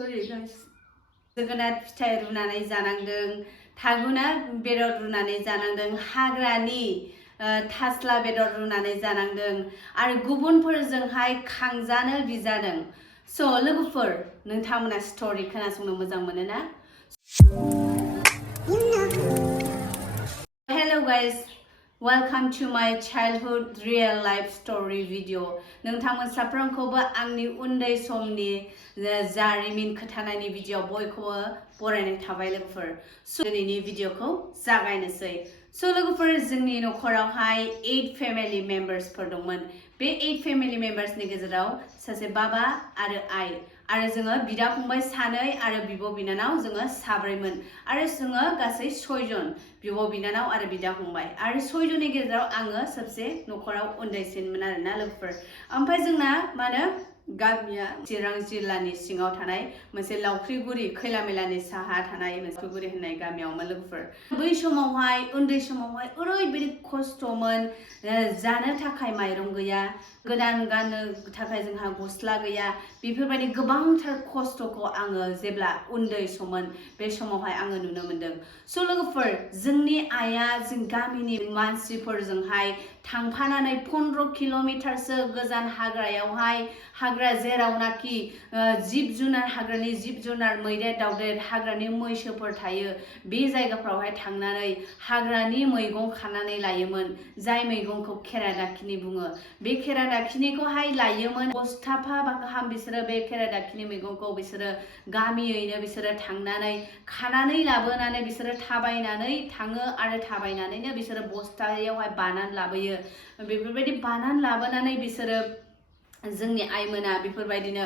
Sorry guys. जोगोनार फिथाइ रुनानै जानांदों, थागुना बेदर रुनानै जानांदों, हाग्रानि थास्ला बेदर रुनानै जानांदों आरो गुबुनफोरजोंहाय खांजानो बिजादों। स' लोगोफोर नोंथांमोना स्ट'रि खोनासंनो मोजां मोनो ना? Hello guys, welcome to my childhood real life story video. नोंथांमोन साफ्रोमखौबो आंनि उन्दै समनि जारिमिन खोथानायनि भिडिअ बयखौबो बरायनाय थाबाय लोगोफोर। स' दिनैनि भिडिअखौ जागायनोसै। स' लोगोफोर जोंनि नखरावहाय 8 फेमिलि मेम्बार्सफोर दंमोन। बे 8 फेमिलि मेम्बार्सनि गेजेराव सासे बाबा आरो आइ आरो जोङो बिदा फंबाय सानै आरो बिब' बिनानाव जोङो साब्रैमोन आरो जोङो गासै 6 जन बिब' बिनानाव आरो बिदा फंबाय आरो 6 जननि गेजेराव आङो सबसे नखराव उन्दैसिनमोन आरोना लोगोफोर। ओमफ्राय जोंना मा होनो गामिया चिरां जिल्लानि सिङाव थानाय मोनसे लावख्रिगुरि खैला मैलानि साहा थानाय लावख्रिगुरि होननाय गामियावमोन लोगोफोर। बै समावहाय उन्दै समावहाय ओरैबायदि खस्थ'मोन, जानो थाखाय माइरं गैया, गोदान गाननो थाखाय जोंहा गस्ला गैया, बेफोरबायदि गोबांथार खस्थ'खौ आङो जेब्ला उन्दै सममोन बे समावहाय आङो नुनो मोनदों। स' लोगोफोर जोंनि आइया जों गामिनि मानसिफोरजोंहाय थांफानानै 15 किल'मिटारसो गोजान हाग्रा जेरावनाखि जिब जुनार हाग्रानि जिब जुनार मैदेर दावदेर हाग्रानि मैसोफोर थायो बे जायगाफ्रावहाय थांनानै हाग्रानि मैगं खानानै लायोमोन, जाय मैगंखौ खेरादाफिनि बुङो। बे खेरादाफिनिखौहाय लायोमोन, बस्थाफा गाहाम बिसोरो बे खेरादाफिनि मैगंखौ बिसोरो गामियैनो बिसोरो थांनानै खानानै लाबोनानै बिसोरो थाबायनानै थाङो आरो थाबायनानैनो बिसोरो बस्थायावहाय बानानै लाबोयो। बेफोरबायदि बानानै लाबोनानै बिसोरो जोंनि आइमोना बेफोरबायदिनो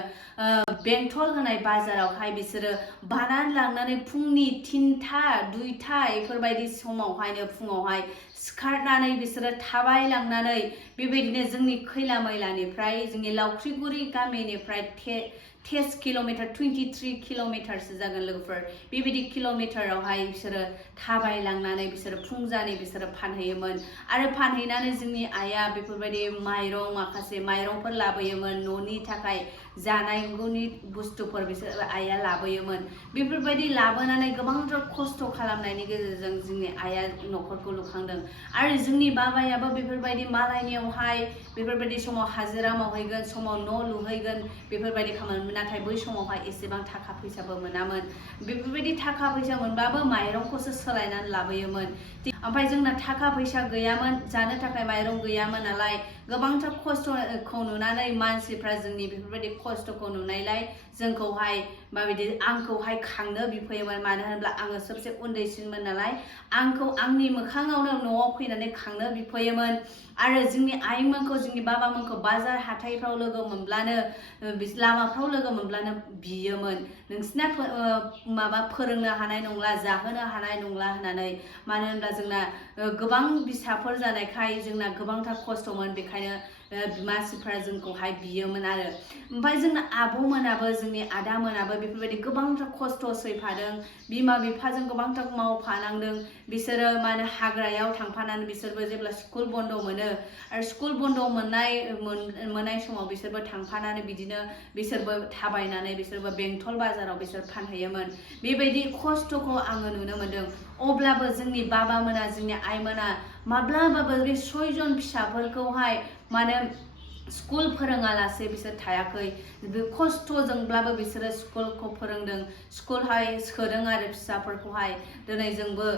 बेंटल होनाय बाजारावहाय बिसोरो बानानै लांनानै फुंनि 3टा 2टा बेफोरबायदि समावहायनो फुङावहाय सिखारनानै बिसोरो थाबायलांनानै बेबायदिनो जोंनि खैला मैलानिफ्राय जोंनि लावख्रिगुरि गामिनिफ्राय 30 किल'मिटार 23 किल'मिटारसो जागोन लोगोफोर। बेबायदि किल'मिटारावहाय बिसोरो थाबायलांनानै बिसोरो फुंजानि बिसोरो फानहैयोमोन आरो फानहैनानै जोंनि आइया बेफोरबायदि माखासे माइरंफोर लाबोयोमोन, न'नि थाखाय जानांगौनि बुस्थुफोर बिसोर आइया लाबोयोमोन। बेफोरबायदि लाबोनानै गोबांथार खस्थ' खालामनायनि गेजेरजों जोंनि आइया न'खरखौ लुखांदों आरो जोंनि बाबायाबो बेफोरबायदि मालायनियावहाय बेफोरबायदि समाव हाजिरा मावहैगोन, समाव न' लुहैगोन, बेफोरबायदि खामानिमोन। नाथाय बै समावहाय एसेबां थाखा फैसाबो मोनामोन। बेफोरबायदि थाखा फैसा मोनबाबो माइरंखौसो सोलायनानै लाबोयोमोन। ओमफ्राय जोंना थाखा फैसा गैयामोन, जानो थाखाय माइरं गैयामोन नालाय गोबांथार खस्थ'खौ नुनानै मानसिफ्रा जोंनि बेफोरबायदि खस्थ'खौ नुनायलाय जोंखौहाय माबायदि आंखौहाय खांनो बिफैयोमोन। मानो होनब्ला आङो सबसे उन्दैसिनमोन नालाय आंखौ आंनि मोखाङावनो न'आव फैनानै खांनो बिफैयोमोन आरो जोंनि आइमोनखौ जोंनि बाबामोनखौ बाजार हाथायफ्राव लोगो मोनब्लानो लामाफ्राव लोगो मोनब्लानो बियोमोन, नोंसिना माबा फोरोंनो हानाय नंला, जाहोनो हानाय नंला होननानै। मानो होनब्ला जोंना गोबां फिसाफोर जानायखाय जोंना गोबांथार खस्थ'मोन, बेखायनो मानसिफ्रा जोंखौहाय बियोमोन आरो। ओमफ्राय जोंना आब'मोनाबो जोंनि आदामोनाबो बेफोरबायदि गोबांथार खस्थ' सैफादों, बिमा बिफाजों गोबांथार मावफानांदों। बिसोरो माने हाग्रायाव थांफानानै बिसोरबो जेब्ला स्कुल बन्द मोनो आरो स्कुल बन्द मोननाय समाव बिसोरबो थांफानानै बिदिनो बिसोरबो थाबायनानै बिसोरबो बेंटल बाजाराव बिसोर फानहैयोमोन। बेबायदि खस्थ'खौ आङो नुनो मोनदों। अब्लाबो जोंनि बाबामोना जोंनि आइमोना माब्लाबाबो बे 6 जन फिसाफोरखौहाय माने स्कुल फोरोङालासे बिसोर थायाखै। बे खस्थ'जोंब्लाबो बिसोरो स्कुलखौ फोरोंदों, स्कुलहाय सोदों आरो फिसाफोरखौहाय। दिनै जोंबो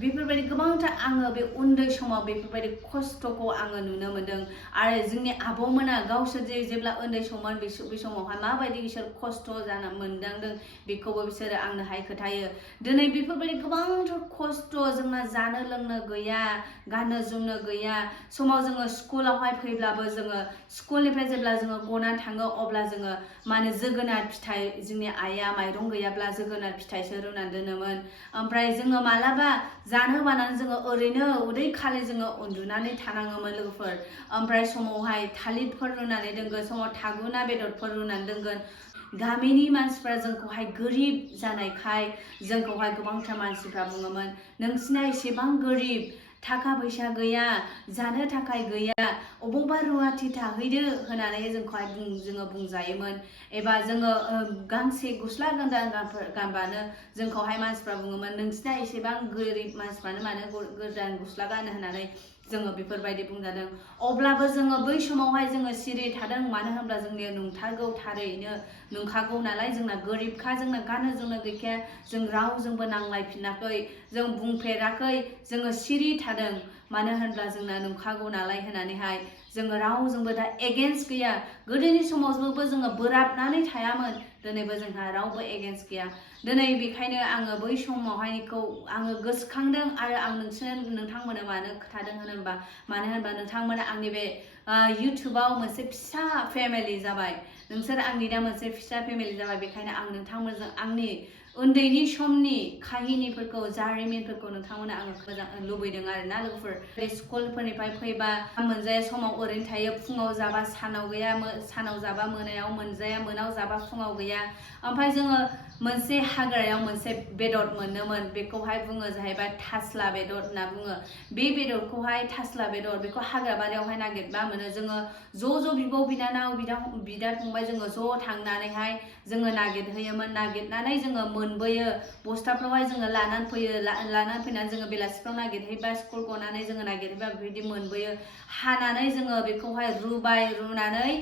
बेफोरबायदि गोबांथार आङो बे उन्दै समाव बेफोरबायदि खस्थ'खौ आङो नुनो मोनदों आरो जोंनि आब'मोना गावसोर जेब्ला उन्दै सममोन बे समावहाय माबायदि बिसोर खस्थ' जाना मोनदांदों बेखौबो बिसोरो आंनोहाय खोथायो। दिनै बेफोरबायदि गोबांथार खस्थ', जोंना जानो लोंनो गैया, गाननो जोमनो गैया। समाव जोङो स्कुलावहाय फैब्लाबो जोङो स्कुलनिफ्राय जेब्ला जोङो गनानै थाङो अब्ला जोङो माने जोगोनार फिथाइ, जोंनि आइया माइरं गैयाब्ला जोगोनार फिथाइसो रुनानै दोनोमोन। ओमफ्राय जोङो मालाबा जानो बानानै जोङो ओरैनो उदै खालि जोङो उन्दुनानै थानाङोमोन लोगोफोर। ओमफ्राय समावहाय थालिरफोर रुनानै दोनगोन, समाव थागुना बेदरफोर रुनानै दोनगोन। गामिनि मानसिफ्रा जोंखौहाय गोरिब जानायखाय जोंखौहाय गोबांथार मानसिफ्रा बुङोमोन, नोंसिना एसेबां गोरिब, थाखा फैसा गैया जानो थाखाय गैया अबावबा रुवाथि थाहैदो होननानै जोंखौहाय जोङो बुंजायोमोन एबा जोङो गांसे गस्ला गानबानो जोंखौहाय मानसिफ्रा बुङोमोन नोंसिना एसेबां गोरिब मानसिफ्रानो मानो गोदान गस्ला गानो होननानै जोङो बेफोरबायदि बुंजादों अब्लाबो जोङो बै समावहाय जोङो सिरि थादों मानो होनब्ला जोंनि नंथारगौ थारैनो नंखागौ नालाय जोंना गोरिबखा जोंना गाननो जोमनो गैखाया जों रावजोंबो नांलायफिनाखै जों बुंफेराखै जोङो सिरि थादों मानो होनब्ला जोंना नंखागौ नालाय होननानैहाय जोङो रावजोंबो दा एगेन्स्ट गैया गोदोनि समावबो जोङो बोराबनानै थायामोन दिनैबो जोंहा रावबो एगेन्स्ट गैया दिनै बेखायनो आङो बै समावहायखौ आङो गोसोखांदों आरो आं नोंथांमोननो मानो खोथादों होनोबा मानो होनबा नोंथांमोना आंनि बे इउटुबाव मोनसे फिसा फेमिलि जाबाय नोंसोर आंनि दा मोनसे फिसा फेमिलि जाबाय बेखायनो आं नोंथांमोनजों आंनि उन्दैनि समनि काहिनिफोरखौ जारिमिनफोरखौ नोंथांमोना आङो मोजां लुबैदों आरोना लोगोफोर बे स्कुलफोरनिफ्राय फैबा मोनजाया समाव ओरैनो थायो फुङाव जाबा सानाव गैया सानाव जाबा मोनायाव मोनजाया मोनाव जाबा फुङाव गैया ओमफ्राय जोङो मोनसे हाग्रायाव मोनसे बेदर मोनोमोन बेखौहाय बुङो जाहैबाय थास्ला बेदर होनना बुङो बे बेदरखौहाय थास्ला बेदर बेखौ हाग्रा बारियावहाय नागिरबा मोनो जोङो ज' बिब' बिनानाव बिदा फंबाय जोङो ज' थांनानैहाय जोङो नागिरहैयोमोन नागिरनानै जोङो मोनबोयो बस्थाफ्रावहाय जोङो लानानै फैनानै जोङो बेलासिफ्राव नागिरहैबा स्कुल गनानै जोङो नागिरहैबा बेबायदि मोनबोयो हानानै जोङो बेखौहाय रुनानै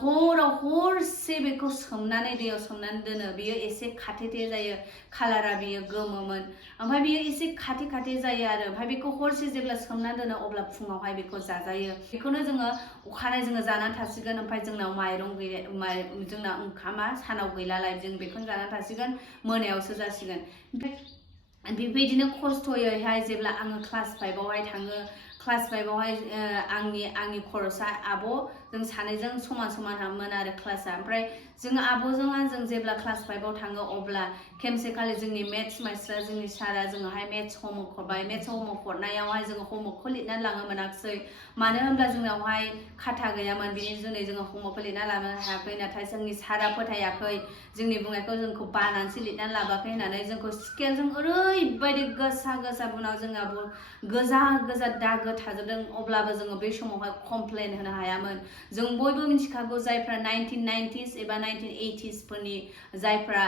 हराव हरसे बेखौ सोमनानै दैयाव सोमनानै दोनो बियो एसे खाथेथे जायो कालारा बियो गोमोमोन ओमफ्राय बियो एसे खाथे जायो आरो ओमफ्राय बेखौ हरसे जेब्ला सोमनानै दोनो अब्ला फुङावहाय बेखौ जाजायो बेखौनो जोङो अखानायै जोङो जानानै थासिगोन ओमफ्राय जोंनाव माइरं गैया जोंना ओंखामा सानाव गैलालाय जों बेखौनो जानानै थासिगोन मोनायावसो जासिगोन ओमफ्राय बेबायदिनो खस्थ'यैहाय जेब्ला आङो क्लास 5आवहाय थाङो क्लास 5आवहाय आंनि खरसा आब' जों सानैजों समानमोन आरो क्लासा ओमफ्राय जों आब'जों आंजों जेब्ला क्लास 5आव थाङो अब्ला खेमसेखालि जोंनि मेथ्स मास्टारा जोंनि सारा जोङोहाय मेथ्स हमवर्क हरबाय मेथ्स हमवर्क हरनायावहाय जोङो हमवर्कखौ लिरनानै लांनो मोनाखिसै मानो होनब्ला जोंनावहाय खाथा गैयामोन बिनि जुनै जोङो हमवर्कखौ लिरनानै लानो हायाखै नाथाय जोंनि सारा फोथायाखै जोंनि बुंनायखौ जोंखौ बानानैसो लिरनानै लाबोआखै होननानै जोंखौ स्केलजों ओरैबायदि गोसा बुनाव जोंहा गोजा दागो थाजोबदों अब्लाबो जोङो बे समावहाय कमप्लेन होनो हायामोन जों बयबो मिथिखागौ जायफ्रा 1990s एबा 1980s फोरनि जायफ्रा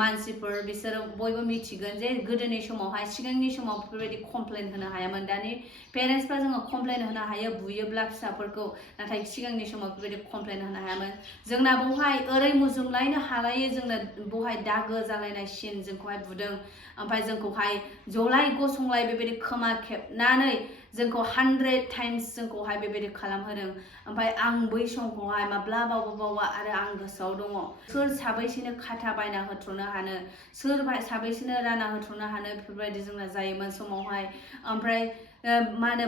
मानसिफोर बिसोरो बयबो मिथिगोन जे गोदोनि समावहाय सिगांनि समाव बेफोरबायदि कमप्लेन होनो हायामोन दानि पेरेन्ट्सफ्रा जोङो कमप्लेन होनो हायो बुयोब्ला फिसाफोरखौ नाथाय सिगांनि समाव बेबायदि कमप्लेन होनो हायामोन जोंना बेवहाय ओरै मुजुमलायनो हालायै जोंनो बेवहाय दागो जालायनाय सिन जोंखौहाय बुदों ओमफ्राय जोंखौहाय जलाय गसंलाय बेबायदि खोमा खेबनानै जोंखौ 100 टाइम्स जोंखौहाय बेबायदि खालामहोदों ओमफ्राय आं बै समखौहाय माब्लाबाबो बावा आरो आं गोसोआव दङ सोर साबैसेनो खाथा बायना होथ्र'नो हानो सोर साबैसेनो राना होथ्र'नो हानो बेफोरबायदि जोंना जायोमोन समावहाय ओमफ्राय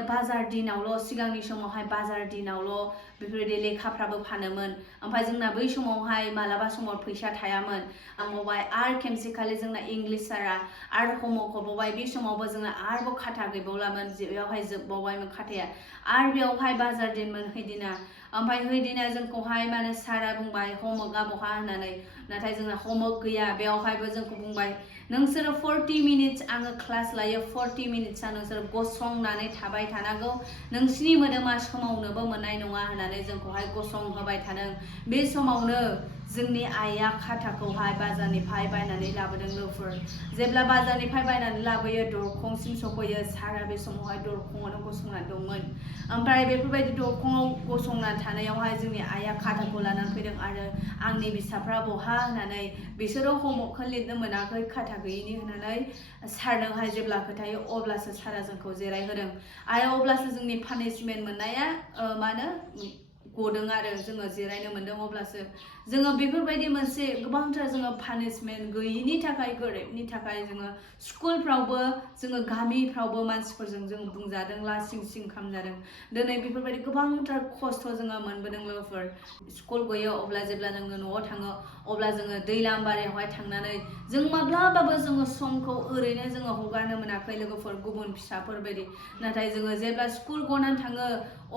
बाजार दिनावल' सिगांनि समावहाय बाजार दिनावल' बेफोरबायदि लेखाफ्राबो फानोमोन ओमफ्राय जोंना बै समावहाय मालाबा समाव फैसा थायामोन आं बावबाय आरो खेमसेखालि जोंना इंलिस सारा आरो हमवर्क हरबावबाय बे समावबो जोंना आरोबाव खाथा गैबावलामोन बेयावहाय जोबबावबायमोन खाथाया आरो बेयावहाय बाजार दिनमोन हैदिना ओमफ्राय हैदिना जोंखौहाय सारा बुंबाय हमवर्कआ बहा होननानै नाथाय जोंना हमवर्क गैया बेयावहायबो जोंखौ बुंबाय नोंसोरो 40 मिनिट्स आङो क्लास लायो 40 मिनिट्सआ नोंसोरो गसंनानै थाबाय थानांगौ नोंसिनि मोदोमा सोमावनोबो मोननाय नङा होननानै जोंखौहाय गसंहोबाय थादों बे समावनो जोंनि आइया खाथाखौहाय बाजारनिफ्राय बायनानै लाबोदों लोगोफोर जेब्ला बाजारनिफ्राय बायनानै लाबोयो दरखंसिम सफैयो सारा बे समावहाय दरखङावनो गसंनानै दंमोन ओमफ्राय बेफोरबायदि दरखङाव गसंनानै थानायावहाय जोंनि आइया खाथाखौ लानानै फैदों आरो आंनि फिसाफ्रा बहा होननानै बिसोरो हमवर्कखौ लिरनो मोनाखै खाथा गैयिनि होननानै सारनोहाय जेब्ला खोथायो अब्लासो सारा जोंखौ जिरायहोदों आरो अब्लासो जोंनि पानिशमेन्ट मोननाया गदों आरो जोङो जिरायनो मोन्दों अब्लासो जोङो बेफोरबायदि मोनसे गोबांथार जोङो पानिशमेन्ट गैयिनि थाखाय गोरिबनि थाखाय जोङो स्कुलफ्रावबो जोङो गामिफ्रावबो मानसिफोरजों जों बुंजादों लासिं खालामजादों दिनै बेफोरबायदि गोबांथार खस्थ' जोङो मोनबोदों लोगोफोर स्कुल गयो अब्ला जेब्ला जोङो न'आव थाङो अब्ला जोङो दैलामबारियावहाय थांनानै जों माब्लाबाबो जोङो समखौ ओरैनो जोङो हगारनो मोनाखै लोगोफोर गुबुन फिसाफोर बायदि नाथाय जोङो जेब्ला स्कुल गनानै थाङो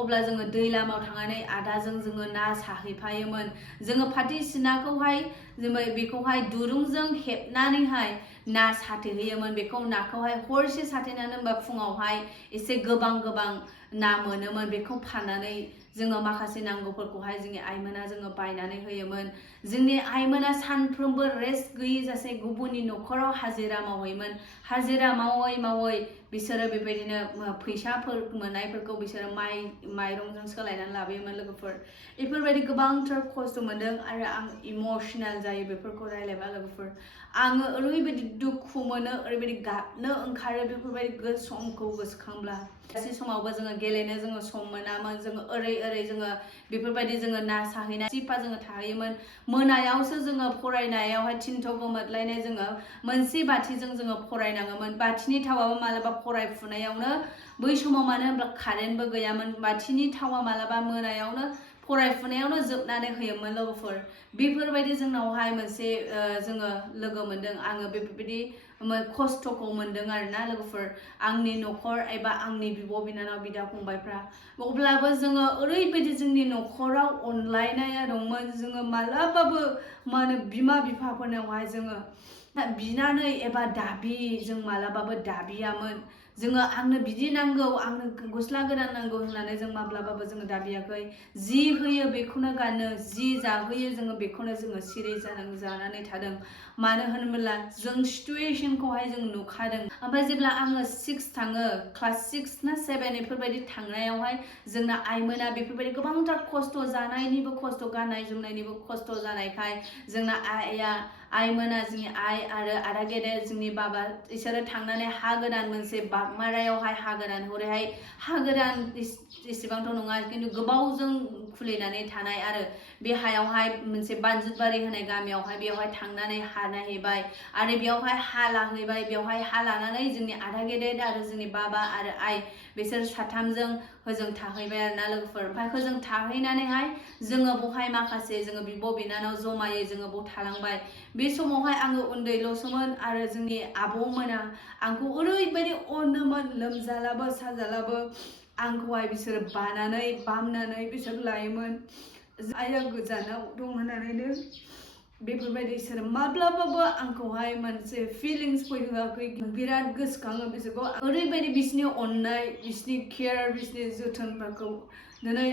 अब्ला जोङो दैलामाव थांनानै आदाजों जोङो ना साहैफायोमोन जोङो फाथै सिनाखौहाय जोङो बेखौहाय दुरुंजों हेबनानैहाय ना साथेहैयोमोन बेखौ नाखौहाय हरसे साथेनानै होनबा फुङावहाय एसे गोबां ना मोनोमोन बेखौ फाननानै जोङो माखासे नांगौफोरखौहाय जोंनि आइमोना जोङो बायनानै होयोमोन जोंनि आइमोना सानफ्रोमबो रेस्ट गैयै जासे गुबुननि न'खराव हाजिरा मावहैयोमन हाजिरा मावै बिसोरो बेबायदिनो फैसाफोर मोननायफोरखौ बिसोरो माइरंजों सोलायनानै लाबोयोमोन लोगोफोर बेफोरबायदि गोबांथार खस्थ' मोनदों आरो आं इमोशनेल जायो बेफोरखौ रायलायबा लोगोफोर आङो ओरैबायदि दुखु मोनो ओरैबायदि गाबनो ओंखारो बेफोरबायदि समखौ गोसोखांब्ला गासै समावबो जोङो गेलेनो जोङो सम मोनामोन जोङो ओरै जोङो बेफोरबायदि जोङो ना साहैनाय सिपा जोङो थाहैयोमोन मोनायावसो जोङो फरायनायावहाय थिनथ'खौ मोनलायनाय जोङो मोनसे बाथिजों जोङो फरायनाङोमोन बाथिनि थावाबो मालाबा फरायफुनायावनो बै समाव मानो होनब्ला कारेन्टबो गैयामोन बाथिनि थावा मालाबा मोनायावनो फरायफुनायावनो जोबनानै होयोमोन लोगोफोर बेफोरबायदि जोंनावहाय मोनसे जोङो लोगो मोनदों आङो बेफोरबायदि खस्थ'खौ मोनदों आरोना लोगोफोर आंनि न'खर एबा आंनि बिब' बिनानाव बिदा फंबायफ्रा अब्लाबो जोङो ओरैबायदि जोंनि न'खराव अनलायनाया दंमोन जोङो मालाबाबो मा होनो बिमा बिफाफोरनावहाय जोङो बिनानै एबा दाबि जों मालाबाबो दाबियामोन जोङो आंनो बिदि नांगौ आंनो गस्ला गोदान नांगौ होननानै जों माब्लाबाबो जोङो दाबियाखै जि होयो बेखौनो गानो जि जाहोयो जोङो बेखौनो जोङो सिरि जानानै थादों मानो होनोब्ला जों सिचुएशनखौहाय जों नुखादों ओमफ्राय जेब्ला आङो 6 थाङो क्लास 6 ना 7 बेफोरबायदि थांनायावहाय जोंना आइमोना बेफोरबायदि गोबांथार खस्थ' जानायनिबो खस्थ' गाननाय जोमनायनिबो खस्थ' जानायखाय जोंना आइमोना जोंनि आइ आरो आदा गेदेर जोंनि बाबा इसोरो थांनानै हा गोदान मोनसे बागमारायावहाय हा गोदान हरैहाय हा गोदान इसेबांथ' नङा खिन्थु गोबावजों खुलिनानै थानाय आरो बे हायावहाय मोनसे बानजुतबारि होनाय गामियावहाय बेयावहाय थांनानै हा नायहैबाय आरो बेयावहाय हा लाहैबाय बेयावहाय हा लानानै जोंनि आदा गेदेर आरो जोंनि बाबा आरो आइ बिसोर साथामजों होजों थाहैबाय आरोना लोगोफोर ओमफ्राय होजों थाहैनानैहाय जोङो बहाय माखासे जोङो बिब' बिनानाव जमायै जोङो बाव थालांबाय बे समावहाय आङो उन्दैल'सोमोन आरो जोंनि आब'मोना आंखौ ओरैबायदि अनोमोन लोमजालाबो साजालाबो आंखौहाय बिसोरो बामनानै बिसोर लायोमोन आइया गोजानाव दं होननानैनो बेफोरबायदि बिसोरो माब्लाबाबो आंखौहाय मोनसे फिलिंस फैहोआखै बिराद गोसोखाङो बिसोरखौ ओरैबायदि बिसोरनि अननाय बिसोरनि केयार बिसोरनि जोथोनफोरखौ दिनै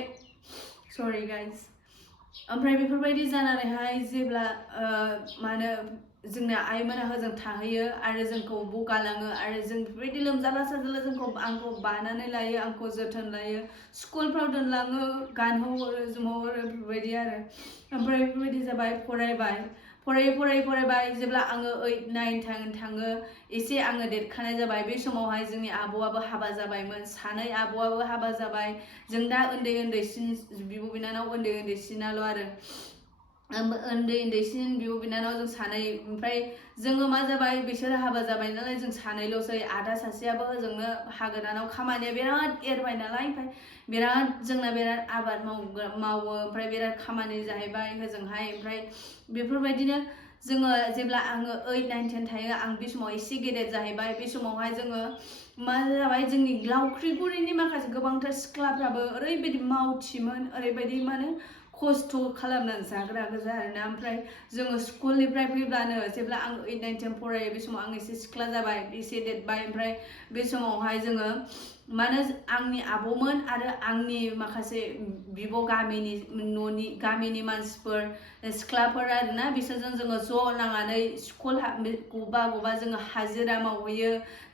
सरि गाइस ओमफ्राय बेफोरबायदि जानानैहाय जेब्ला मानो जोंना आइमोना होजों थाहैयो आरो जोंखौ गालाङो आरो जों बेफोरबायदि लोमजाला साजाला आंखौ बानानै लायो आंखौ जोथोन लायो स्कुलफ्राव दोनलाङो गानहोहरो जोमहोहरो बेफोरबायदि आरो ओमफ्राय बेफोरबायदि जाबाय फरायबाय जेब्ला आङो 8, 9 थाङो एसे आङो देरखानाय जाबाय बे समावहाय जोंनि आब'आबो हाबा जाबायमोन सानै आब'आबो हाबा जाबाय जों दा उन्दैसिन बिब' बिनानाव उन्दैसिनाल' आरो उन्दैसिन बिब' बिनानाव जों सानै ओमफ्राय जोङो मा जाबाय बिसोरो हाबा जाबाय नालाय जों सानैल'सै आदा सासेयाबो ओजोंनो हा गोदानाव खामानिया बिराद एरबाय नालाय ओमफ्राय जोंना बिराद आबाद मावो ओमफ्राय बिराद खामानि जाहैबाय होजोंहाय ओमफ्राय बेफोरबायदिनो जोङो जेब्ला आङो 8, 9, 10 थायो आं बे समाव एसे गेदेर जाहैबाय बे समावहाय जोङो मा जाबाय जोंनि लावख्रिगुरिनि माखासे गोबांथार सिख्लाफ्राबो ओरैबायदि मावथिमोन ओरैबायदि माने खस्थ' खालामनानै जाग्रा गोजा आरोना ओमफ्राय जोङो स्कुलनिफ्राय फैब्लानो जेब्ला आं 8, 9, 10 फरायो बे समाव आं एसे सिख्ला जाबाय एसे देरबाय ओमफ्राय बे समावहाय जोङो मानो आंनि आब'मोन आरो आंनि माखासे बिब' गामिनि मानसिफोर सिख्लाफोर आरोना बिसोरजों जोङो ज' नांनानै स्कुल गबा जोङो हाजिरा मावहैयो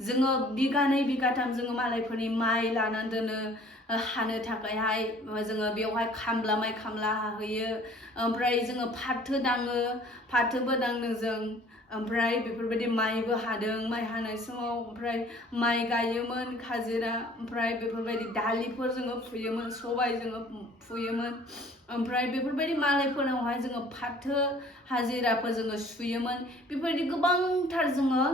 जोङो बिगानै बिगाथाम जोङो मालायफोरनि माइ लानानै दोनो हानो थाखायहाय जोङो बेवहाय माइ खामला हाहैयो ओमफ्राय जोङो फाथोबो दांदों जों ओमफ्राय बेफोरबायदि माइबो हादों माइ हानाय समाव ओमफ्राय माइ गायोमोन हाजिरा ओमफ्राय बेफोरबायदि दालिफोर जोङो फुयोमोन सबाय जोङो फुयोमोन ओमफ्राय बेफोरबायदि मालायफोरनावहाय जोङो फाथो हाजिराफोर जोङो सुयोमोन बेफोरबायदि गोबांथार जोङो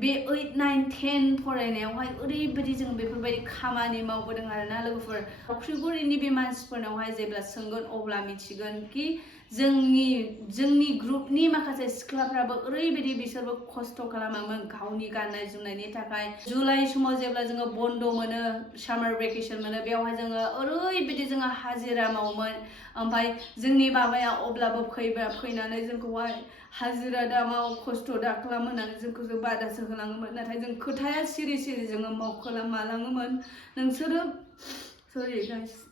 बे 8, 9, 10 फरायनायावहाय ओरैबायदि जों बेफोरबायदि खामानि मावबोदों आरोना लोगोफोर लावख्रिगुरिनि बे मानसिफोरनावहाय जेब्ला सोंगोन अब्ला मिथिगोन कि जोंनि ग्रुपनि माखासे सिख्लाफ्राबो ओरैबायदि बिसोरबो खस्थ' खालामोमोन गावनि गाननाय जोमनायनि थाखाय जुलाइ समाव जेब्ला जोङो बन्द मोनो सामार भेकेसन मोनो बेवहाय जोङो ओरैबायदि जोङो हाजिरा मावोमोन ओमफ्राय जोंनि बाबाया अब्लाबो फैनानै जोंखौहाय हाजिरा दा माव खस्थ' दा खालाम होननानै जोंखौ बादासो होलाङोमोन नाथाय जों खोथाया सिरि सिरि जोङो मावलाङोमोन नोंसोरो सरि गाइस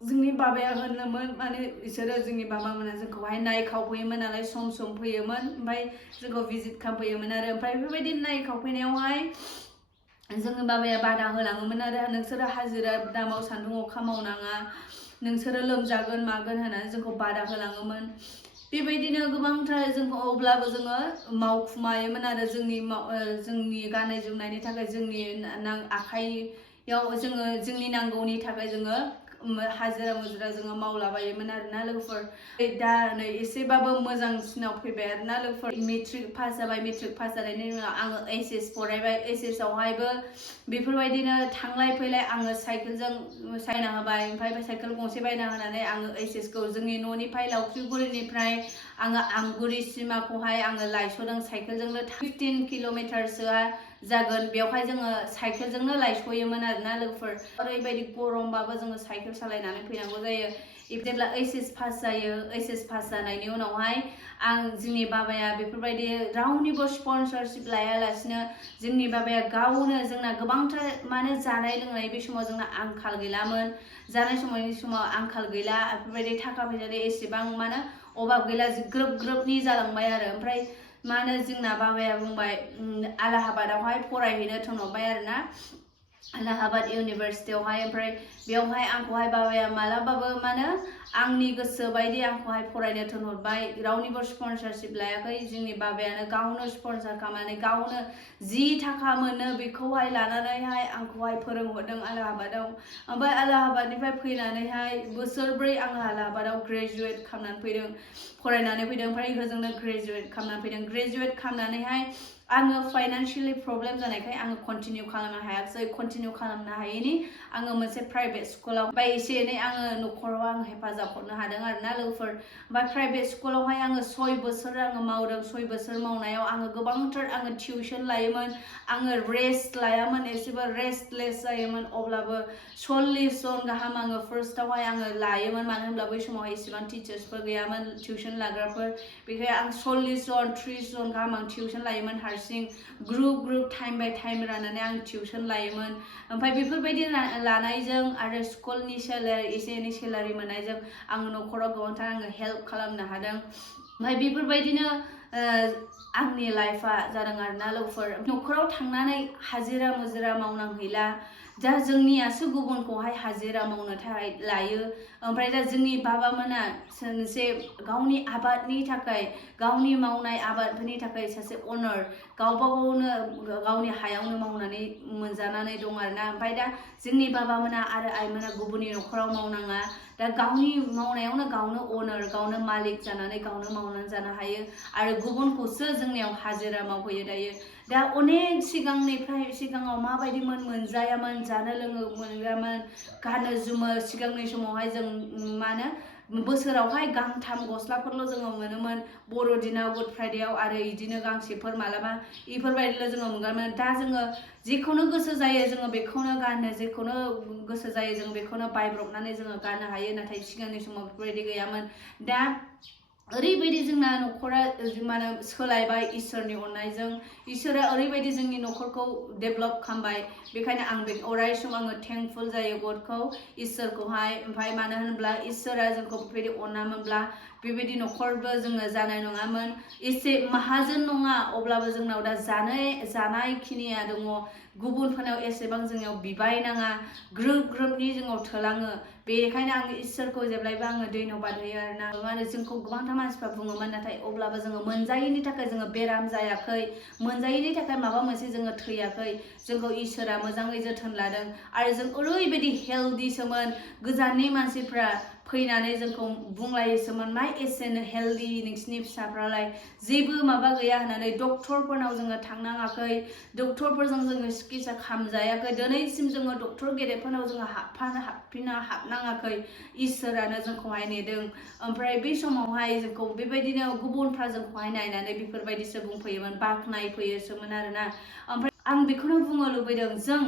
जोंनि बाबाया होनोमोन माने बिसोरो जोंनि बाबामोना जोंखौहाय नायखावफैयोमोन नालाय सम फैयोमोन ओमफ्राय जोंखौ भिजिट खालामफैयोमोन आरो ओमफ्राय बेबायदि नायखावफैनायावहाय जोंनि बाबाया बादा होलाङोमोन आरो नोंसोरो हाजिरा दामाव सान्दुं अखा मावनाङा नोंसोरो लोमजागोन मागोन होननानै जोंखौ बादा होलाङोमोन बेबायदिनो गोबांथार जोंखौ अब्लाबो जोङो मावखुमायोमोन आरो जोंनि गाननाय जोमनायनि थाखाय जोंनि आखाइयाव जोङो जोंनि नांगौनि थाखाय जोङो हाजिरा मुजिरा जोङो मावलाबायोमोन आरोना लोगोफोर दा नै एसेबाबो मोजांसिनाव फैबाय आरोना लोगोफोर मेट्रिक पास जाबाय मेट्रिक पास जानायनि उनाव आङो एचएस फरायबाय एचएस आवहायबो बेफोरबायदिनो थांलाय फैलाय आङो साइकेलजों सायना होबाय ओमफ्राय साइकेल गंसे बायना होनानै आङो एचएस खौ जोंनि न'निफ्राय लावख्रिगुरिनिफ्राय आङो आमगुरि सिमाखौहाय आङो लायस'दों साइकेलजोंनो 15 किल'मिटारसोआ जागोन बेवहाय जोङो साइकेलजोंनो लायस'योमोन आरोना लोगोफोर ओरैबायदि गरमबाबो जोङो साइकेल सालायनानै फैनांगौ जायो जेब्ला एचएस पास जायो एचएस पास जानायनि उनावहाय जोंनि बाबाया बेफोरबायदि रावनिबो स्पन्सरशिप लायालासिनो जोंनि बाबाया गावनो जोंना गोबांथार माने जानाय लोंनाय बे समाव जोंना आंखाल गैलामोन जानाय समाव आंखाल गैला बेफोरबायदि थाखा फैसानि एसेबां माने अभाब गैला ग्रोबनि जालांबाय आरो ओमफ्राय माने जोंना बाबाया बुंबाय आलाहाबादावहाय फरायहैनो थिनहरबाय आरोना आलाहाबाद इउनिभारसिटियावहाय ओमफ्राय बेवहाय आंखौहाय बाबाया मालाबाबो माने आंनि गोसो बायदि आंखौहाय फरायनो थिनहरबाय रावनिबो स्पन्सरशिप लायाखै जोंनि बाबायानो गावनो स्पन्सर खालामनानै गावनो जि थाखा मोनो बेखौहाय लानानैहाय आंखौहाय फोरोंहरदों आलाहाबादाव ओमफ्राय आलाहाबादनिफ्राय फैनानैहाय बोसोरब्रै आङो आलाहाबादाव ग्रेजुवेट खालामनानै फैदों फरायनानै फैदों ओमफ्राय होजोंनो ग्रेजुवेट खालामनानै फैदों ग्रेजुवेट खालामनानैहाय आङो फाइनान्शियली प्रब्लेम जानायखाय आङो कन्टिनिउ खालामनो हायाखिसै कन्टिनिउ खालामनो हायैनि आङो मोनसे प्राइभेट स्कुलाव ओमफ्राय एसे एनै आङो न'खराव आङो हेफाजाब हरनो हादों आरोना लोगोफोर ओमफ्राय प्राइभेट स्कुलावहाय आङो 6 बोसोर आङो मावदों 6 बोसोर मावनायाव आङो गोबांथार आङो टिउसन लायोमोन आङो रेस्ट लायामोन एसेबो रेस्टलेस जायोमोन अब्लाबो 40 जन गाहाम आङो फार्स्टआवहाय आङो लायोमोन मानो होनब्ला बै समाव एसेबां टिचार्सफोर गैयामोन टिउसन लाग्राफोर बेखायनो आं 40 जन 30 जन गाहाम आं टिउसन लायोमोन हारसिं ग्रुप टाइम बाय टाइम राननानै आं टिउसन लायोमोन ओमफ्राय बेफोरबायदि लानायजों आरो स्कुलनि सेलारि एसे एनै सेलारि मोननायजों आङो न'खराव गोबांथार आङो हेल्प खालामनो हादों ओमफ्राय बेफोरबायदिनो आंनि लाइफआ जादों आरोना लोगोफोर न'खराव थांनानै हाजिरा मुजिरा मावनांहैला दा जोंनियासो गुबुनखौहाय हाजिरा मावनो थाखाय लायो ओमफ्राय दा जोंनि बाबामोना मोनसे गावनि आबादनि थाखाय गावनि मावनाय आबादफोरनि थाखाय सासे अनार गावबा गावनो गावनि हायावनो मावनानै मोनजानानै दं आरोना ओमफ्राय दा जोंनि बाबामोना आरो आइमोना गुबुननि न'खराव मावनाङा दा गावनि मावनायावनो गावनो अनार गावनो मालिक जानानै गावनो मावनानै जानो हायो आरो गुबुनखौसो जोंनियाव हाजिरा मावहैयो दायो दा अनेक सिगाङाव माबायदिमोन मोनजायामोन जानो लोंनो मोनजायामोन गाननो जोमो सिगांनि समावहाय जों मानो बोसोरावहाय गांथाम गस्लाफोरल' जोङो मोनोमोन बर'दिनाव गुड फ्राइडेआव आरो इदिनो गांसेफोर मालाबा इफोरबायदिल' जोङो मोनगामोन दा जोङो जेखौनो गोसो जायो जोङो बेखौनो गानो जेखौनो गोसो जायो जों बेखौनो बायब्रबनानै जोङो गाननो हायो नाथाय सिगांनि समाव बेफोरबायदि गैयामोन दा ओरैबायदि जोंना न'खरा माने सोलायबाय इसोरनि अननायजों इसोरा ओरैबायदि जोंनि न'खरखौ डेभेलप खालामबाय बेखायनो आं अराय सम आङो थेंकफुल जायो गडखौ इसोरखौहाय ओमफ्राय मानो होनब्ला इसोरा जोंखौ बेबायदि अनामोनब्ला बेबायदि न'खरबो जोङो जानाय नङामोन एसे माहाजोन नङा अब्लाबो जोंनाव दा जानाय खिनिया दङ गुबुनफोरनाव एसेबां जोंनियाव बिबायनाङा ग्रोबनि जोंनाव थोलाङो बेखायनो आं इसोरखौ जेब्लायबो आङो धन्यबाद होयो आरोना माने जोंखौ गोबांथार मानसिफ्रा बुङोमोन नाथाय अब्लाबो जोङो मोनजायैनि थाखाय जोङो बेराम जायाखै मोनजायैनि थाखाय माबा मोनसे जोङो थैयाखै जोंखौ इसोरा मोजाङै जोथोन लादों आरो जों ओरैबायदि हेल्दिसोमोन गोजाननि मानसिफ्रा फैनानै जोंखौ बुंलायोसोमोन मा एसेनो हेल्दी नोंसिनि फिसाफ्रालाय जेबो माबा गैया होननानै डक्टरफोरनाव जोङो थांनाङाखै डक्टरफोरजों जोङो सिकित्सा खालामजायाखै दिनैसिम जोङो डक्टर गेदेरफोरनाव जोङो हाबनाङाखै इसोरानो जोंखौहाय नेदों ओमफ्राय बे समावहाय जोंखौ बेबायदिनो गुबुनफ्रा जोंखौहाय नायनानै बेफोरबायदिसो बुंफैयोमोन बाख्नायफैयोसोमोन आरोना ओमफ्राय आं बेखौनो बुंनो लुबैदों जों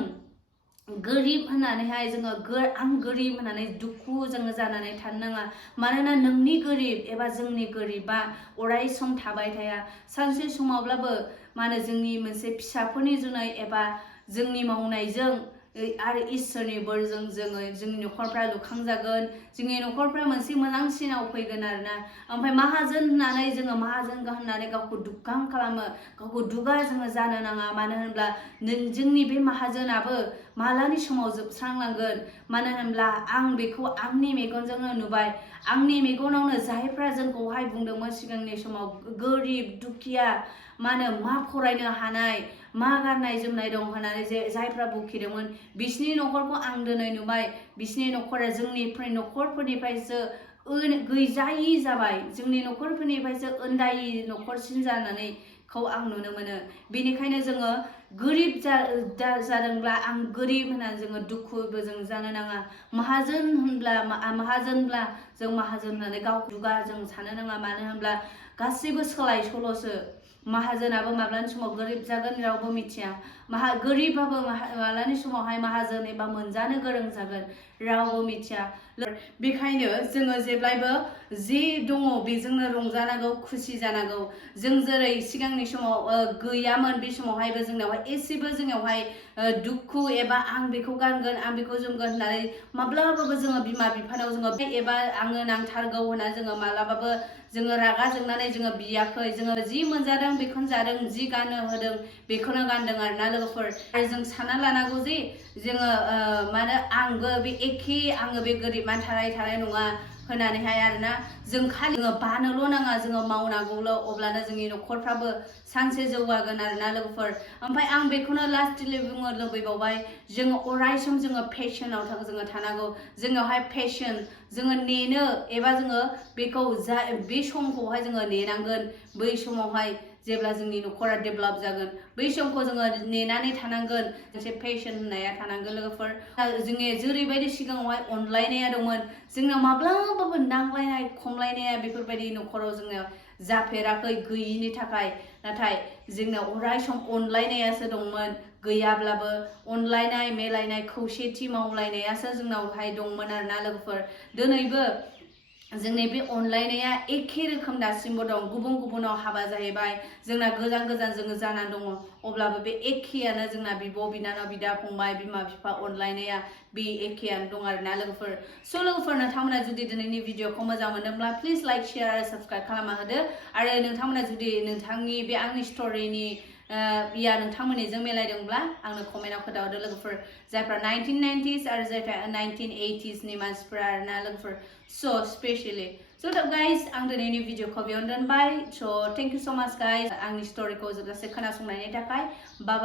गोरिब होननानैहाय जोङो आं गोरिब होननानै दुखु जोङो जानानै थानो नाङा मानोना नोंनि गोरिब एबा जोंनि गोरिबा अराय सम थाबाय थाया सानसे समावब्लाबो माने जोंनि मोनसे फिसाफोरनि जुनै एबा जोंनि मावनायजों आरो इसोरनि बोरजों जोङो जोंनि नखरफ्रा लुखांजागोन जोंनि नखरफ्रा मोनसे मोजांसिनाव फैगोन आरोना ओमफ्राय माहाजोन होननानै जोङो माहाजोन होननानै गावखौ दुग्गां खालामो गावखौ दुगा जोङो जानो नाङा मानो होनब्ला जोंनि बे माहाजोनाबो मालानि समाव जोबस्रांलांगोन मानो होनब्ला आं बेखौ आंनि मेगनजोंनो नुबाय आंनि मेगनावनो जायफ्रा जोंखौहाय बुंदोंमोन सिगांनि समाव गोरिब दुखिया मानो मा फरायनो हानाय मा गाननाय जोमनाय दं होननानै जायफ्रा बुखिदोंमोन बिसिनि नखरखौ आं दिनै नुबाय बिसिनि नखरा जोंनि नखरफोरनिफ्रायसो गैजायि जाबाय जोंनि नखरफोरनिफ्रायसो उन्दायि नखरसिन जानानै आं नुनो मोनो बेनिखायनो जोङो गोरिब जादोंब्ला आं गोरिब होननानै जोङो दुखुबो जों जानो नाङा माहाजोनब्ला जों माहाजोन होननानै गावखौ दुगा जों सानो नाङा मानो होनब्ला गासैबो सोलाय सोल'सो माहाजोनाबो माब्लानि समाव गोरिब जागोन रावबो मिथिया गोरिबाबो मालानि समावहाय माहाजोन एबा मोनजानो गोरों जागोन रावबो मिथिया बेखायनो जोङो जेब्लायबो जे दङ बेजोंनो रंजानांगौ खुसि जानांगौ जों जेरै सिगांनि समाव गैयामोन बे समावहायबो जोंनावहाय एसेबो जोंनावहाय दुखु एबा आं बेखौ गानगोन आं बेखौ जोमगोन होननानै माब्लाबाबो जोङो बिमा बिफानाव जोङो एबा आङो नांथारगौ होनना जोङो माब्लाबाबो जोङो रागा जोंनानै जोङो बियाखै जोङो जि मोनजादों बेखौनो जादों जि गाननो होदों बेखौनो गानदों आरोना लोगोफोर आरो जों सानना लानांगौ जे जोङो मानो आंबो बे एखे आङो बे गोरिब मान थानाय नङा होननानैहाय आरोना जों खालि बानोल' नाङा जोङो मावनांगौल' अब्लानो जोंनि नखरफ्राबो सानसे जौगागोन आरोना लोगोफोर ओमफ्राय आं बेखौनो लास्टलि बुंनो लुबैबावबाय जोङो अराय सम जोङो पेशनाव जोङो थानांगौ जोंनावहाय पेशन जोङो नेनो एबा जोङो बेखौ बे समखौहाय जोङो नेनांगोन बै समावहाय जेब्ला जोंनि नखरा डेभेलप जागोन बै समखौ जोङो नेनानै थानांगोन मोनसे पेशन होननाया थानांगोन लोगोफोर जोंनि जेरैबायदि सिगाङावहाय अनलायनाया दंमोन जोंनाव माब्लाबाबो नांलायनाय खमलायनाया बेफोरबायदि नखराव जोङो जाफेराखै गैयिनि थाखाय नाथाय जोंनाव अराय सम अनलायनायासो दंमोन गैयाब्लाबो अनलायनाय मेलायनाय खौसेथि मावलायनायासो जोंनावहाय दंमोन आरोना लोगोफोर दिनैबो जोंनि बे अनलायनाया एखे रोखोम दासिमबो दं गुबुनाव हाबा जाहैबाय जोंना गोजान जोङो जानानै दङ अब्लाबो बे एखेयानो जोंना बिब' बिनानाव बिदा फंबाय बिमा बिफा अनलायनाया बे एखेयानो दं आरोना लोगोफोर स' लोगोफोर नोंथांमोना जुदि दिनैनि भिडिअखौ मोजां मोनदोंब्ला प्लिज लाइक शेयार आरो साबस्क्राइब खालामना होदो आरो नोंथांमोना जुदि नोंथांनि बे आंनि स्ट'रिनि नोंथांमोननिजों मिलायदोंब्ला आंनो कमेन्टआव खोन्थाहरदो लोगोफोर जायफ्रा 1990s आरो जायफ्रा 1980s नि मानसिफोरा आरोना लोगोफोर स' स्पेशली स' गाइस आं दिनैनि भिडिअखौ बेयावनो दोनबाय स' थेंक इउ स' माच गाइस आंनि स्ट'रिखौ जोबजासे खोनासंनायनि थाखाय